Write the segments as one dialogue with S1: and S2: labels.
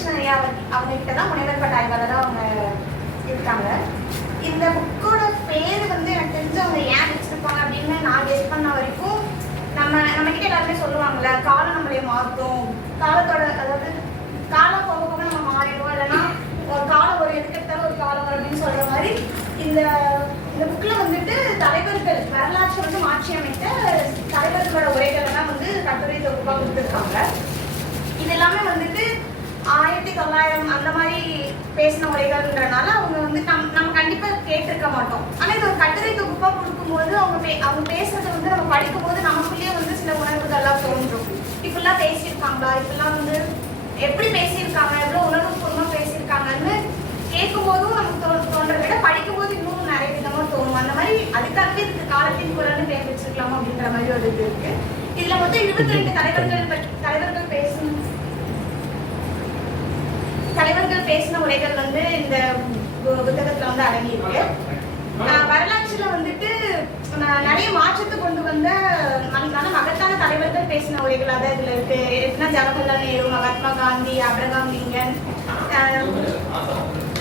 S1: ராமகிருஷ்ணன் அவங்ககிட்ட அவர்- தான் முனைவர் பட்ட ஆய்வாளராக அவங்க இருக்காங்க. இந்த புக்கோட பேர் வந்து எனக்கு தெரிஞ்சு அவங்க ஏன் வச்சிருப்பாங்க அப்படின்னு நான் கெஸ் பண்ண வரைக்கும் நம்ம நம்ம கிட்ட எல்லாருமே சொல்லுவாங்கல்ல காலம் நம்மளே மாற்றும். காலத்தோட அதாவது காலம் போக போக நம்ம மாறிடுவோம். இல்லைன்னா ஒரு காலம் ஒரு எதுக்கெடுத்தாலும் ஒரு காலம் அப்படின்னு சொல்ற மாதிரி இந்த இந்த புக்கில் வந்துட்டு தலைவர்கள் வரலாற்றை வந்து மாற்றி அமைத்த தலைவர்களோட உரைகள் எல்லாம் வந்து கட்டுரை தொகுப்பாக கொடுத்துருக்காங்க. இது எல்லாமே வந்துட்டு ஆயிரத்தி தொள்ளாயிரம் அந்த மாதிரி பேசின உரைகள்ன்றனால அவங்க வந்து நம் நம்ம கண்டிப்பா கேட்டிருக்க மாட்டோம். ஆனா இது ஒரு கட்டுரை தொகுப்பா கொடுக்கும்போது அவங்க பே அவங்க பேசுறது வந்து நம்ம படிக்கும்போது நமக்குள்ளேயே வந்து சில உணர்வுகள்லாம் தோன்றும். இப்படிலாம் பேசியிருக்காங்களா? இப்படிலாம் வந்து எப்படி பேசியிருக்காங்க? எவ்வளவு உணர்வுபூர்வமா பேசியிருக்காங்கன்னு கேட்கும்போதும் நமக்கு தோ தோன்றதை விட படிக்கும்போது இன்னும் நிறைய விதமா தோணும். அந்த மாதிரி அதுக்காகவே இதுக்கு காலத்தின் குரல்னு பேர் வச்சிருக்கலாம் அப்படின்ற மாதிரி ஒரு இது இருக்கு. இதுல மொத்தம் இருபத்தி ரெண்டு தலைவர்கள் பற்றி- தலைவர்கள் பேசணும் தலைவர்கள் பேசின உரைகள் வந்து இந்த பு- புத்தகத்துல வந்து அடங்கியிருக்கு. வரலாற்றுல வந்துட்டு நிறைய மாற்றத்தை கொண்டு வந்த நமக்கான மகத்தான தலைவர்கள் பேசின உரைகள் அதான் இதுல இருக்கு. எப்படின்னா ஜவஹர்லால் நேரு மகாத்மா காந்தி அப்ரகாம் லிங்கன்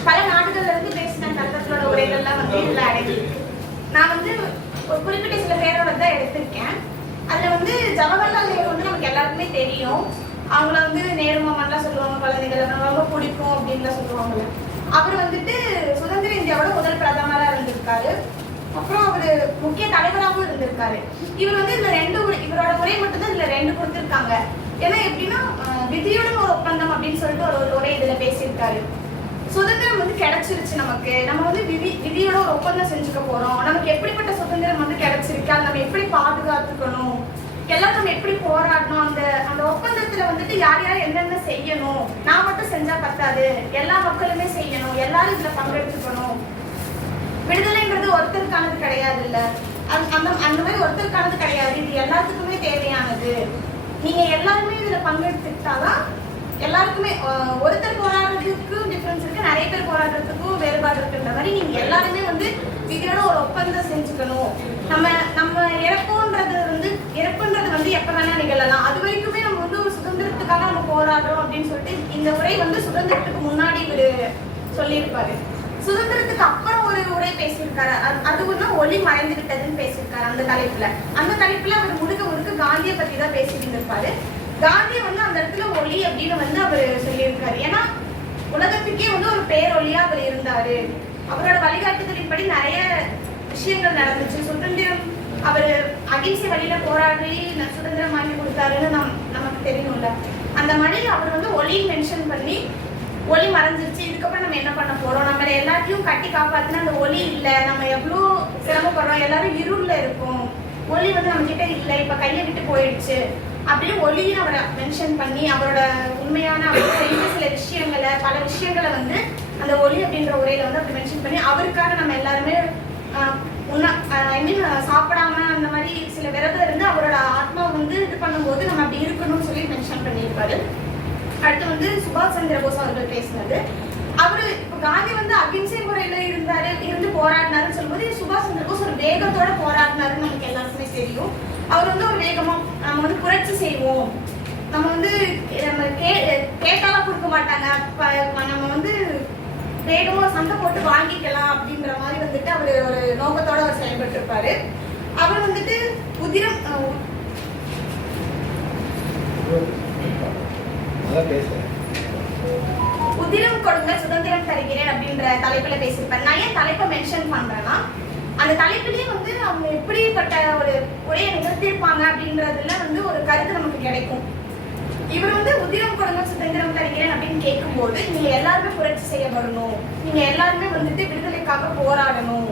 S1: பல நாடுகள்ல இருந்து பேசின கருத்தர்களோட உரைகள்லாம் வந்து இதுல அடங்கியிருக்கு. நான் வந்து ஒரு குறிப்பிட்ட சில பேரோட தான் எடுத்திருக்கேன். அதுல வந்து ஜவஹர்லால் நேரு வந்து நமக்கு எல்லாருக்குமே தெரியும். அவங்கள வந்து நேரு மாமான்லாம் சொல்லுவாங்க குழந்தைகள் எனக்கு ரொம்ப பிடிக்கும் அப்படின்லாம் சொல்லுவாங்கல்ல. அவர் வந்துட்டு சுதந்திர இந்தியாவோட முதல் பிரதமராக இருந்திருக்காரு. அப்புறம் அவர் முக்கிய தலைவராகவும் இருந்திருக்காரு. இவர் வந்து இதுல ரெண்டு இவரோட உரை மட்டும்தான் இதுல ரெண்டு கொடுத்துருக்காங்க. ஏன்னா எப்படின்னா விதியுடன் ஒரு ஒப்பந்தம் அப்படின்னு சொல்லிட்டு ஒரு ஒரு உரை இதுல பேசியிருக்காரு. சுதந்திரம் வந்து கிடைச்சிருச்சு நமக்கு. நம்ம வந்து விதி விதியோட ஒரு ஒப்பந்தம் செஞ்சுக்க போறோம். நமக்கு எப்படிப்பட்ட சுதந்திரம் வந்து கிடைச்சிருக்கு? அதை நம்ம எப்படி பாதுகாத்துக்கணும்? எல்லாம் நம்ம எப்படி போராடணும்? அந்த அந்த ஒப்பந்தத்துல வந்துட்டு யார் யார் என்னென்ன செய்யணும்? நான் மட்டும் செஞ்சா பத்தாது. எல்லா மக்களுமே செய்யணும். எல்லாரும் இதுல பங்கெடுத்துக்கணும். விடுதலைன்றது ஒருத்தருக்கானது கிடையாது இல்ல அந்த- அந்த மாதிரி ஒருத்தருக்கானது கிடையாது. இது எல்லாத்துக்குமே தேவையானது. நீங்க எல்லாருமே இதுல பங்கெடுத்துக்கிட்டாதான் எல்லாருக்குமே ஒருத்தர் போராடுறதுக்கு டிஃப்ரென்ஸ் இருக்கு. நிறைய பேர் போராடுறதுக்கும் வேறுபாடு இருக்குன்ற மாதிரி நீங்க எல்லாருமே வந்து இதோட ஒரு ஒப்பந்தம் செஞ்சுக்கணும். நம்ம நம்ம இறப்போன்றது வந்து இறப்புன்றது வந்து எப்ப வேணா நிகழலாம். அது வரைக்குமே நம்ம வந்து ஒரு சுதந்திரத்துக்காக நம்ம போராடுறோம் அப்படின்னு சொல்லிட்டு இந்த உரை வந்து சுதந்திரத்துக்கு முன்னாடி இவரு சொல்லியிருப்பாரு. சுதந்திரத்துக்கு அப்புறம் ஒரு உரை பேசியிருக்காரு. அது- அது வந்து ஒளி மறைந்து விட்டதுன்னு பேசியிருக்காரு அந்த தலைப்புல. அந்த தலைப்புல அவர் முழுக்க முழுக்க காந்தியை பத்தி தான் பேசியிருந்திருப்பாரு காந்தி வந்து அந்த இடத்துல ஒளி அப்படின்னு வந்து அவர் சொல்லியிருக்காரு. ஏன்னா உலகத்துக்கே வந்து ஒரு பேரொளியா அவர் இருந்தாரு. அவரோட வழிகாட்டுதலின்படி நிறைய விஷயங்கள் நடந்துச்சு. சுதந்திரம் அவர் அகிம்சை வழியில போராடி சுதந்திரம் வாங்கி கொடுத்தாருன்னு நம் நமக்கு தெரியும்ல. அந்த மாதிரி அவர் வந்து ஒளி மென்ஷன் பண்ணி ஒளி மறைஞ்சிருச்சு. இதுக்கப்புறம் நம்ம என்ன பண்ண போறோம்? நம்ம எல்லாத்தையும் கட்டி காப்பாத்தினா அந்த ஒளி இல்லை. நம்ம எவ்வளோ சிரமப்படுறோம்? எல்லாரும் இருள்ல இருக்கோம். ஒளி வந்து நம்ம கிட்ட இல்லை. இப்ப கையை விட்டு போயிடுச்சு. அப்படின்னு ஒளியில் அவரை மென்ஷன் பண்ணி அவரோட உண்மையான அவர் செய்த சில விஷயங்களை பல விஷயங்களை வந்து அந்த ஒளி அப்படின்ற உரையில வந்து அப்படி மென்ஷன் பண்ணி அவருக்காக நம்ம எல்லாருமே ஐ மீன் சாப்பிடாம அந்த மாதிரி சில விரதம் இருந்து அவரோட ஆத்மா வந்து இது பண்ணும்போது நம்ம அப்படி இருக்கணும்னு சொல்லி மென்ஷன் பண்ணியிருப்பாரு. அடுத்து வந்து சுபாஷ் சந்திர போஸ் அவர்கள் பேசினது. அவரு இப்போ காந்தி வந்து அகிம்சை முறையில இருந்தாரு இருந்து போராடினாருன்னு சொல்லும்போது சுபாஷ் சந்திர போஸ் ஒரு வேகத்தோட போராடினாருன்னு நமக்கு எல்லாருக்குமே தெரியும். அவர் வந்து ஒரு வேகமா நம்ம வந்து புரட்சி செய்வோம். நம்ம வந்து நம்ம கே கேட்டாலாம் கொடுக்க மாட்டாங்க. நம்ம வந்து வேகமா சண்டை போட்டு வாங்கிக்கலாம். அப்படின்ற மாதிரி வந்துட்டு அவர் ஒரு நோக்கத்தோட அவர் செயல்பட்டு இருப்பாரு அவர் வந்துட்டு உதிரம் உதிரம் கொடுங்க சுதந்திரம் தருகிறேன் அப்படின்ற தலைப்புல பேசியிருப்பேன் நான் ஏன் தலைப்பை மென்ஷன் பண்றேன்னா அந்த தலைப்பிலேயே வந்து அவங்க எப்படிப்பட்ட ஒரு உரையை நிகழ்த்தியிருப்பாங்க அப்படின்றதுல வந்து ஒரு கருத்து நமக்கு கிடைக்கும். இவர் வந்து உதிரம் கொடுங்க சுதந்திரம் தருகிறேன் அப்படின்னு கேட்கும்போது நீங்க எல்லாருமே புரட்சி செய்ய வரணும் நீங்க எல்லாருமே வந்துட்டு விடுதலைக்காக போராடணும்.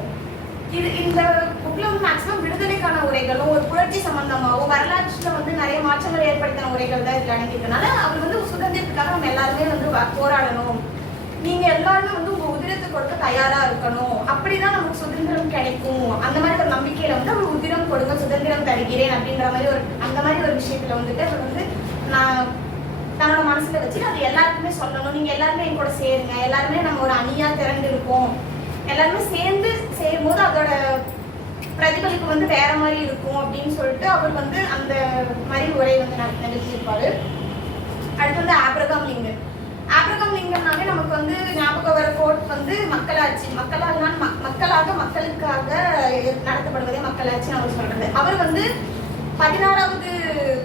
S1: இது இந்த புக்ல வந்து மேக்ஸிமம் விடுதலைக்கான உரைகளும் ஒரு புரட்சி சம்பந்தமாகவும் வரலாற்றுல வந்து நிறைய மாற்றங்கள் ஏற்படுத்தின உரைகள் தான் இதுல அடங்கியிருக்கனால அவர் வந்து சுதந்திரத்துக்காக நம்ம எல்லாருமே வந்து போராடணும். நீங்க எல்லாருமே வந்து உங்க உதிரத்தை கொடுக்க தயாரா இருக்கணும். அப்படிதான் நமக்கு சுதந்திரம் கிடைக்கும். அந்த மாதிரி ஒரு நம்பிக்கையில வந்து அவர் உதிரம் கொடுங்க சுதந்திரம் தருகிறேன் அப்படின்ற மாதிரி ஒரு அந்த மாதிரி ஒரு விஷயத்துல வந்துட்டு அவர் வந்து நான் தன்னோட மனசுல வச்சு அது எல்லாருக்குமே சொல்லணும். நீங்க எல்லாருமே என் கூட சேருங்க. எல்லாருமே நம்ம ஒரு அணியா திரண்டு எல்லாருமே சேர்ந்து சேரும்போது அதோட பிரதிபலிப்பு வந்து வேற மாதிரி இருக்கும் அப்படின்னு சொல்லிட்டு அவர் வந்து அந்த மாதிரி உரை வந்து நட- நிகழ்த்தியிருப்பாரு அடுத்து வந்து ஆப்ரகாம் லிங்கன். ஆப்ரகாம் நமக்கு வந்து ஞாபகம் வர கோட் வந்து மக்களாட்சி. மக்களால் ம- மக்களாக மக்களுக்காக நடத்தப்படுவதே மக்களாட்சி அவர் சொல்றது. அவர் வந்து பதினாறாவது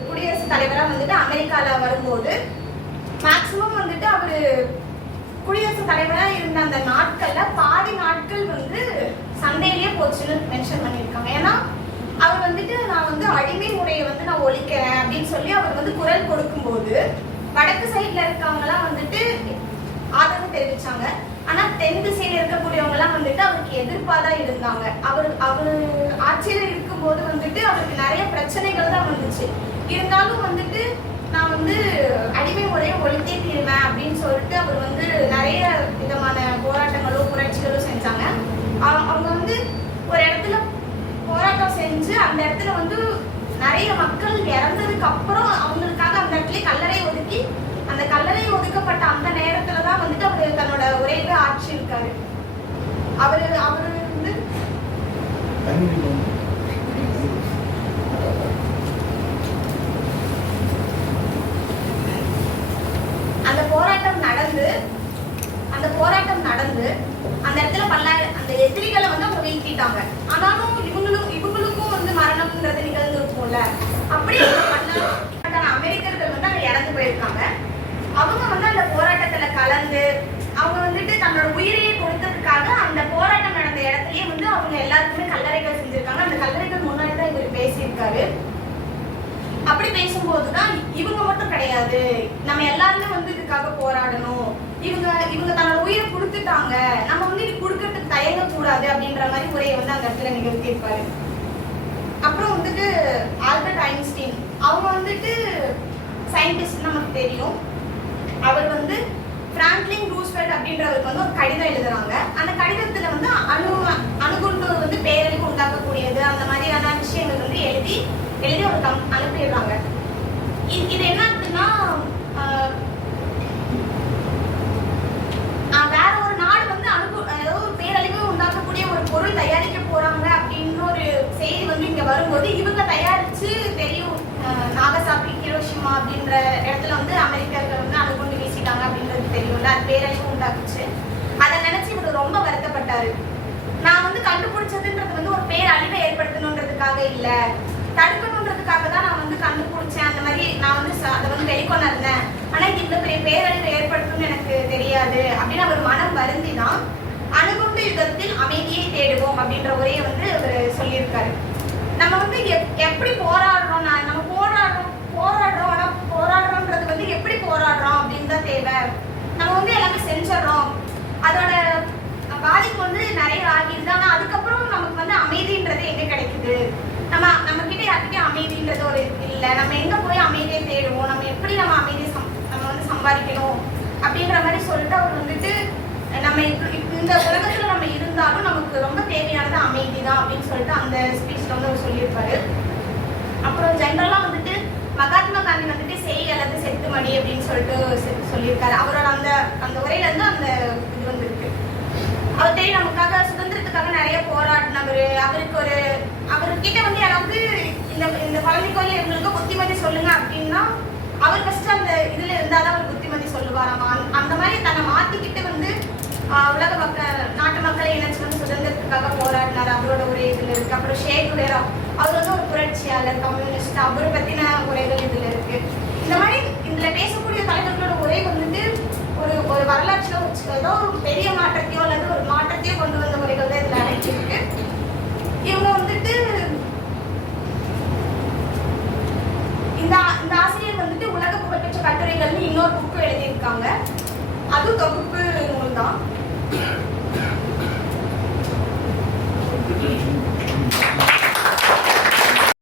S1: குடியரசுத் தலைவராக வந்துட்டு அமெரிக்கால வரும்போது மேக்சிமம் வந்துட்டு அவரு குடியரசுத் தலைவராக இருந்த அந்த நாட்கள்ல பாதி நாட்கள் வந்து சண்டையிலேயே போச்சுன்னு மென்ஷன் பண்ணியிருக்காங்க. ஏன்னா அவர் வந்துட்டு நான் வந்து அடிமை முறையை வந்து நான் ஒழிக்கிறேன் அப்படின்னு சொல்லி அவர் வந்து குரல் கொடுக்கும்போது வடக்கு சைட்ல இருக்கவங்கலாம் வந்துட்டு ஆதரவு தெரிவிச்சாங்க. ஆனா தென் திசையில இருக்கக்கூடியவங்க எல்லாம் வந்துட்டு அவருக்கு எதிர்ப்பா தான் இருந்தாங்க. அவர் அவர் ஆட்சியில இருக்கும்போது வந்துட்டு அவருக்கு நிறைய பிரச்சனைகள் தான் வந்துச்சு. இருந்தாலும் வந்துட்டு நான் வந்து அடிமை முறையை ஒழித்தே தீருவேன் அப்படின்னு சொல்லிட்டு அவர் வந்து நிறைய விதமான போராட்டங்களும் புரட்சிகளும் செஞ்சாங்க. அவங்க வந்து ஒரு இடத்துல போராட்டம் செஞ்சு அந்த இடத்துல வந்து நிறைய மக்கள் இறந்ததுக்கு அப்புறம் அவங்களுக்காக அந்த இடத்துல கல்லறை ஒதுக்கி அந்த கல்லறை ஒதுக்கப்பட்ட அந்த நேரத்துல தான் வந்துட்டு அவர் தன்னோட உரையில ஆட்சி இருக்காரு. அவரு அவரு வந்து அந்த போராட்டம் நடந்து அந்த போராட்டம் நடந்து அந்த இடத்துல பல்லாயிரம் அந்த எதிரிகளை வந்து அவங்க வீழ்த்திட்டாங்க. ஆனாலும் இவங்களும் இவங்களுக்கும் வந்து மரணம்ன்றது நிகழ்ந்து இருக்கும்ல அப்படி அமெரிக்கர்கள் வந்து அங்க இறந்து போயிருக்காங்க. அவங்க வந்து அந்த போராட்டத்துல கலந்து அவங்க வந்துட்டு தன்னோட உயிரையே கொடுத்ததுக்காக அந்த போராட்டம் நடந்த இடத்துலயே வந்து அவங்க எல்லாருக்குமே கல்லறைகள் செஞ்சிருக்காங்க. அந்த கல்லறைகள் முன்னாடி தான் இவர் பேசியிருக்காரு. அப்படி பேசும்போது தான் இவங்க மட்டும் கிடையாது. நம்ம எல்லாருமே வந்து இதுக்காக போராடணும். இவங்க இவங்க தன்னோட உயிரை கொடுத்துட்டாங்க. நம்ம வந்து இது கொடுக்கறதுக்கு தயங்க கூடாது அப்படின்ற மாதிரி உரையை வந்து அந்த இடத்துல நிகழ்த்தியிருப்பாரு. அப்புறம் வந்துட்டு ஆல்பர்ட் ஐன்ஸ்டீன். அவங்க வந்துட்டு சயின்டிஸ்ட் நமக்கு தெரியும். அவர் வந்து பிராங்க்லின் ரூஸ்வெல்ட் அப்படின்றவருக்கு வந்து ஒரு கடிதம் எழுதுறாங்க. அந்த கடிதத்துல வந்து அணு அணுகுண்டு வந்து பேரழிவு உண்டாக்கக்கூடியது அந்த மாதிரியான விஷயங்கள் வந்து எழுதி எழுதி ஒரு கம் இது இது என்ன வேற ஒரு நாடு வந்து அனுப்பு ஏதோ ஒரு பேரழிவு உண்டாக்கக்கூடிய ஒரு பொருள் தயாரிக்க போறாங்க அப்படின்னு ஒரு செய்தி வந்து இங்க வரும்போது இவங்க தயாரிச்சு தெரியும் நாகசாபி கிரோஷிமா ஹிரோஷிமா அப்படின்ற இடத்துல வந்து அமெரிக்கர்கள் வந்து அணுகுண்டு வீசிட்டாங்க அப்படின்றது தெரியும்ல அது பேரழிவு உண்டாக்குச்சு. அதை நினைச்சு இவர் ரொம்ப வருத்தப்பட்டாரு. நான் வந்து கண்டுபிடிச்சதுன்றது வந்து ஒரு பேரழிவை ஏற்படுத்தணுன்றதுக்காக இல்லை. தடுக்கணுன்றதுக்காக தான் நான் வந்து கண்டுபிடிச்சேன் அந்த மாதிரி நான் வந்து ச- அதை வந்து வெளிக்கொணர்ந்தேன். ஆனா இது இவ்வளவு பெரிய பேரழிவு ஏற்படுத்தும்னு எனக்கு தெரியாது. அப்படின்னு அவர் மனம் வருந்தி தான் அணுகுண்டு யுகத்தில் அமைதியை தேடுவோம் அப்படின்ற உரையை வந்து அவர் சொல்லியிருக்காரு. நம்ம வந்து எப்- எப்படி போராடுறோம் நான் நம்ம போராடுறோம் போராடுறோம் ஆனா போராடுறோம்ன்றது வந்து எப்படி போராடுறோம் அப்படின்னு தான் தேவை நம்ம வந்து எல்லாமே செஞ்சிடறோம் அதோட பாதிப்பு வந்து நிறைய ஆகிடுது ஆனா அதுக்கப்புறம் நமக்கு வந்து அமைதின்றது எங்க கிடைக்குது நம்ம நம்ம கிட்ட யார்கிட்டயும் அமைதின்றது ஒரு இல்ல நம்ம எங்க போய் அமைதியை தேடுவோம் நம்ம எப்படி நம்ம அமைதியை சம்- நம்ம வந்து சம்பாதிக்கணும் அப்படின்ற மாதிரி சொல்லிட்டு அவர் வந்துட்டு நம்ம இந்த உலகத்துல நம்ம இருந்தாலும் நமக்கு ரொம்ப தேவையானது அமைதி தான் அப்படின்னு சொல்லிட்டு அந்த ஸ்பீச்ல வந்து அவர் சொல்லியிருப்பாரு. அப்புறம் ஜென்ரலா வந்துட்டு மகாத்மா காந்தி வந்துட்டு செய் அல்லது செத்து மடி அப்படின்னு சொல்லிட்டு சொல்லியிருக்காரு. அவரோட அந்த அந்த உரையில இருந்து அந்த இது வந்திருக்கு. அவர் தெரியும் நமக்காக சுதந்திரத்துக்காக நிறைய போராடினவர் அவருக்கு ஒரு அவர்கிட்ட வந்து யாராவது இந்த இந்த குழந்தைக்கு இவங்களுக்கு புத்திமதி சொல்லுங்க அப்படின்னா அவர் ஃபர்ஸ்ட் அந்த இதுல இருந்தாதான் அவர் புத்திமதி சொல்லுவாராமா. அந்த- அந்த மாதிரி தன்னை மாத்திக்கிட்டு வந்து உலக மக்கள் நாட்டு மக்களை இணைச்சு வந்து சுதந்திரத்துக்காக போராடினார். அவரோட ஒரு இதுல இருக்கு. அப்புறம் ஷேக் குரேரா அவர் வந்து ஒரு புரட்சியாளர் கம்யூனிஸ்ட். அவரை பத்தின உரைகள் இதுல இருக்கு. இந்த மாதிரி இதுல பேசக்கூடிய தலைவர்களோட உரை வந்துட்டு ஒரு ஒரு வரலாற்றுல ஏதோ ஒரு பெரிய மாற்றத்தையோ அல்லது ஒரு மாற்றத்தையோ கொண்டு வந்த முறைகள் தான் இதுல அடங்கியிருக்கு. இவங்க வந்துட்டு இந்த இந்த ஆசிரியர் உலக புகழ்பெற்ற கட்டுரைகள்னு இன்னொரு புக்கு எழுதியிருக்காங்க. அது தொகுப்பு நூல் தான்